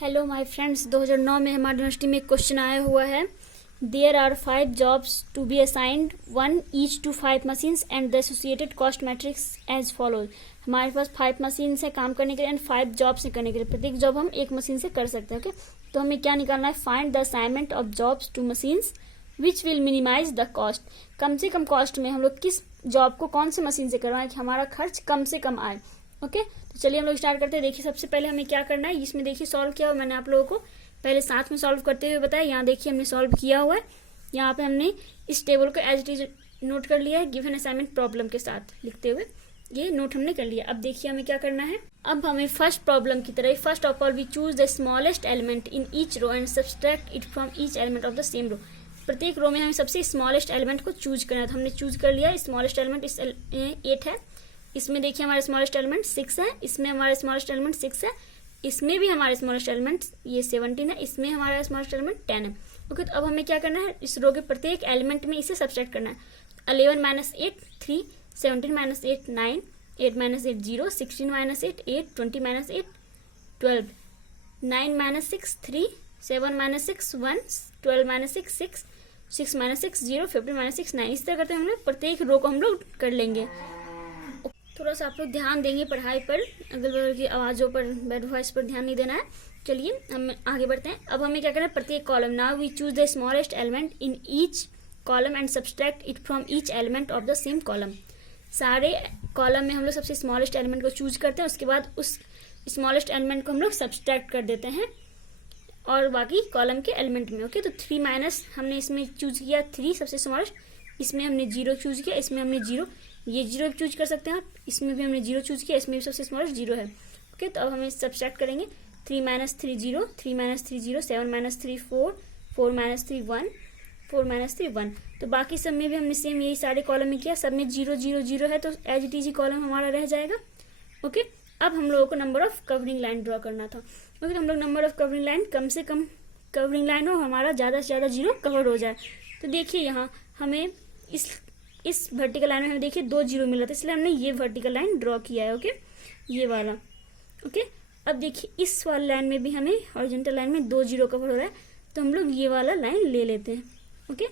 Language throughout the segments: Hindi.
हेलो माय फ्रेंड्स, 2009 में हमारी यूनिवर्सिटी में एक क्वेश्चन आया हुआ है। There are 5 jobs to be assigned, 1 each to 5 machines and the associated cost matrix as follows. हमारे पास 5 मशीन्स है काम करने के लिए एंड 5 जॉब्स है करने के लिए। प्रत्येक जॉब हम एक मशीन से कर सकते हैं। ओके, तो हमें क्या निकालना है? Find the assignment of jobs to machines which will minimise the cost. कम से कम कॉस्ट में हम लोग किस जॉब को कौन से मशीन से करवाएं कि हमारा खर्च कम से कम आए। ओके, तो चलिए हम लोग स्टार्ट करते हैं। देखिए सबसे पहले हमें क्या करना है, इसमें देखिए सॉल्व किया हुआ मैंने आप लोगों को पहले साथ में सॉल्व करते हुए बताया। यहाँ देखिए हमने सॉल्व किया हुआ है। यहाँ पे हमने इस टेबल को एज इट इज नोट कर लिया है गिवन असाइनमेंट प्रॉब्लम के साथ लिखते हुए। ये नोट हमने कर लिया। अब देखिए हमें क्या करना है। अब हमें फर्स्ट प्रॉब्लम की तरह first of all we choose the smallest element in each row and subtract it from each element of the same row. प्रत्येक रो में हमें सबसे स्मॉलेस्ट एलिमेंट को चूज करना है। तो हमने चूज कर लिया। स्मॉलेस्ट एलिमेंट इस 8 है। इसमें देखिए हमारा स्मॉलेस्ट एलिमेंट 6 है। इसमें हमारा स्मॉलेस्ट एलिमेंट 6 है। इसमें भी हमारा स्मॉलेस्ट एलिमेंट ये 17 है। इसमें हमारा स्मॉलेस्ट एलिमेंट 10 है। ओके, तो अब हमें क्या करना है, इस रो के प्रत्येक एलिमेंट में इसे सब्सट्रैक्ट करना है। 11 minus 8 3, 17 minus 8 9, 8 minus 8 0, 16 minus 8 8, 20 minus 8 12, 9 minus 6 3, 7 minus 6 1, 12 minus 6 6, 6 minus 6 0, 15 minus 6 9। इस तरह करते हैं हम लोग प्रत्येक रो को हम लोग कर लेंगे। थोड़ा सा आप लोग ध्यान देंगे पढ़ाई पर, अगल बगल की आवाज़ों पर, बैड वॉइस पर ध्यान नहीं देना है। चलिए हम आगे बढ़ते हैं। अब हमें क्या करना है, प्रत्येक column now we choose the smallest element in each column and subtract it from each element of the same column. सारे कॉलम में हम लोग सबसे स्मॉलेस्ट एलिमेंट को चूज करते हैं। उसके बाद उस स्मॉलेस्ट एलिमेंट को हम लोग सब्सट्रैक्ट कर देते हैं और बाकी कॉलम के एलिमेंट में। ओके, तो 3 माइनस हमने इसमें चूज किया 3 सबसे स्मॉलेस्ट। इसमें हमने 0 चूज किया। इसमें हमने 0, ये 0 भी चूज कर सकते हैं आप। इसमें भी हमने 0 चूज किया। इसमें भी सबसे स्मॉलेस्ट 0 है। ओके, तो अब हमें सब्सट्रैक्ट करेंगे। 3 minus 3 0, 3 minus 3 0, 7 minus 3 4, 4 minus 3 1, 4 minus 3 1। तो बाकी सब में भी हमने सेम यही सारे कॉलम में किया। सब में 0 0 0 है, तो एज इट इज कॉलम हमारा रह जाएगा। ओके, अब हम लोगों को number of covering line draw करना था। ओके, तो हम लोग नंबर ऑफ कवरिंग लाइन, कम से कम कवरिंग लाइन हो, हमारा ज़्यादा से ज़्यादा 0 कवर हो जाए। तो देखिए यहाँ हमें इस वर्टिकल लाइन में हमें देखिए 2 0 मिला था, इसलिए हमने ये वर्टिकल लाइन ड्रॉ किया है। ओके, ये वाला। ओके, अब देखिए इस वाले लाइन में भी हमें हॉरिजॉन्टल लाइन में 2 0 कवर हो रहा है, तो हम लोग ये वाला लाइन ले लेते हैं। ओके,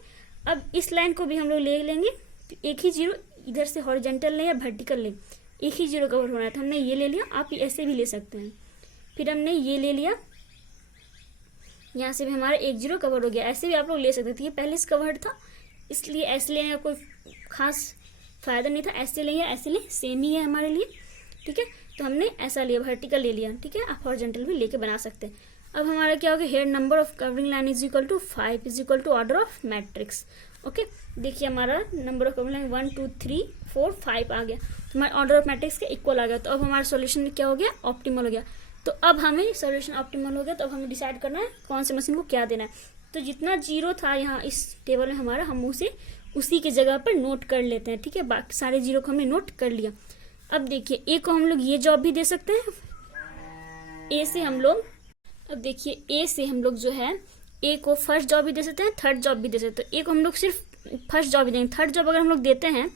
अब इस लाइन को भी हम लोग ले लेंगे। एक ही 0 इधर से हॉरिजॉन्टल लें या वर्टिकल लें, एक ही 0 कवर होना है, तो हमने ये ले लिया। आप ऐसे भी ले सकते हैं। फिर हमने ये ले लिया, यहाँ से भी हमारा 1 0 कवर हो गया। ऐसे भी आप लोग ले सकते थे, ये पहले से कवर्ड था, इसलिए ऐसे लेने का कोई खास फायदा नहीं था। ऐसे लें या ऐसे लें, सेम ही है हमारे लिए। ठीक है, तो हमने ऐसा लिया, वर्टिकल ले लिया। ठीक है, आप हॉरिजॉन्टल भी लेके बना सकते हैं। अब हमारा क्या होगा, here number of covering line is equal to 5 is equal to order of matrix. Okay, देखिए हमारा नंबर ऑफ कवरिंग लाइन 1 2 3 4 5 आ गया, तो हमारा ऑर्डर ऑफ मैट्रिक्स के इक्वल आ गया। तो अब हमारा सोल्यूशन क्या हो गया, ऑप्टिमल हो गया। तो अब हमें सोल्यूशन ऑप्टिमल हो गया, तो अब हमें डिसाइड करना है कौन से मशीन को क्या देना है। तो जितना 0 था यहाँ इस टेबल में हमारा, हम उसे उसी के जगह पर नोट कर लेते हैं। ठीक है, बाकी सारे 0 को हमने नोट कर लिया। अब देखिए ए को हम लोग ये जॉब भी दे सकते हैं। ए से हम लोग, अब देखिए ए से हम लोग जो है ए को फर्स्ट जॉब भी दे सकते हैं, थर्ड जॉब भी दे सकते हैं। ए को हम लोग सिर्फ फर्स्ट जॉब ही देंगे। थर्ड जॉब अगर हम लोग देते हैं,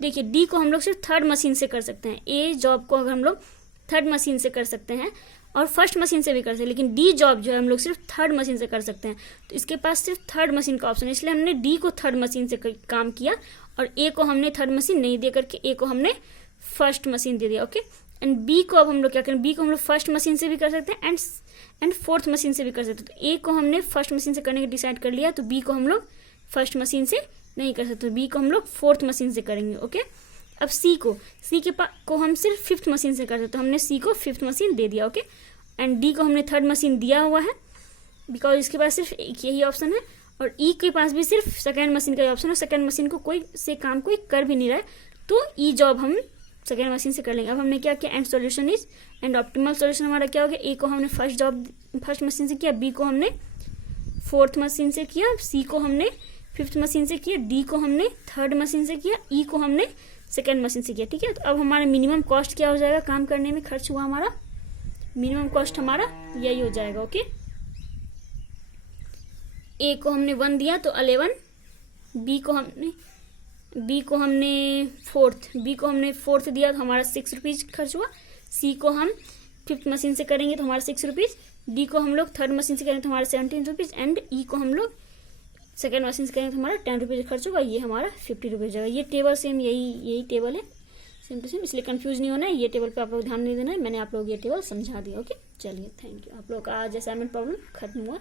देखिए डी को हम लोग सिर्फ थर्ड मशीन से कर सकते हैं। ए जॉब को अगर हम लोग थर्ड मशीन से कर सकते हैं और फर्स्ट मशीन से भी कर सकते हैं, लेकिन डी जॉब जो है हम लोग सिर्फ थर्ड मशीन से कर सकते हैं। तो इसके पास सिर्फ थर्ड मशीन का ऑप्शन है, इसलिए हमने डी को थर्ड मशीन से काम किया और ए को हमने थर्ड मशीन नहीं दे करके ए को हमने फर्स्ट मशीन दे दिया। ओके, एंड बी को अब हम लोग क्या करें, बी को हम लोग फर्स्ट मशीन से भी कर सकते हैं एंड फोर्थ मशीन से भी कर सकते हैं। तो ए को हमने फर्स्ट मशीन से करने का डिसाइड कर लिया, तो बी को हम लोग फर्स्ट मशीन से नहीं कर सकते, बी को हम लोग फोर्थ मशीन से करेंगे। ओके, अब सी को हम सिर्फ फिफ्थ मशीन से कर सकते, तो हमने सी को फिफ्थ मशीन दे दिया। ओके, एंड डी को हमने थर्ड मशीन दिया हुआ है बिकॉज इसके पास सिर्फ एक यही ऑप्शन है, और ई के पास भी सिर्फ सेकेंड मशीन का ऑप्शन है। सेकेंड मशीन को कोई कर भी नहीं रहा है, तो ई जॉब हम सेकेंड मशीन से कर लेंगे। अब हमने क्या किया, and solution is, and optimal solution हमारा क्या हो गया, ए को हमने फर्स्ट मशीन से किया, बी को हमने फोर्थ मशीन से किया, सी को हमने फिफ्थ मशीन से किया, डी को हमने थर्ड मशीन से किया, ई को हमने सेकेंड मशीन से किया। ठीक है, तो अब हमारा मिनिमम कॉस्ट क्या हो जाएगा, काम करने में खर्च हुआ हमारा मिनिमम कॉस्ट हमारा यही हो जाएगा। ओके, ए को हमने 1 दिया तो 11, बी को हमने फोर्थ दिया तो हमारा 6 रुपीज खर्च हुआ, सी को हम फिफ्थ मशीन से करेंगे तो हमारा 6 रुपीज़, डी को हम लोग थर्ड मशीन से करेंगे तो हमारा 17 रुपीज़, एंड ई को हम लोग सेकेंड मशीन से करेंगे तो हमारा 10 रुपीज़ खर्च होगा, ये हमारा 50 रुपीज़ होगा। ये टेबल सेम यही टेबल है, सेम टू सेम, इसलिए कंफ्यूज नहीं होना है। ये टेबल पे आप लोग ध्यान नहीं देना है, मैंने आप लोग ये टेबल समझा दिया। ओके, चलिए थैंक यू। आप लोग का आज असाइनमेंट प्रॉब्लम खत्म हुआ।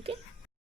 ओके।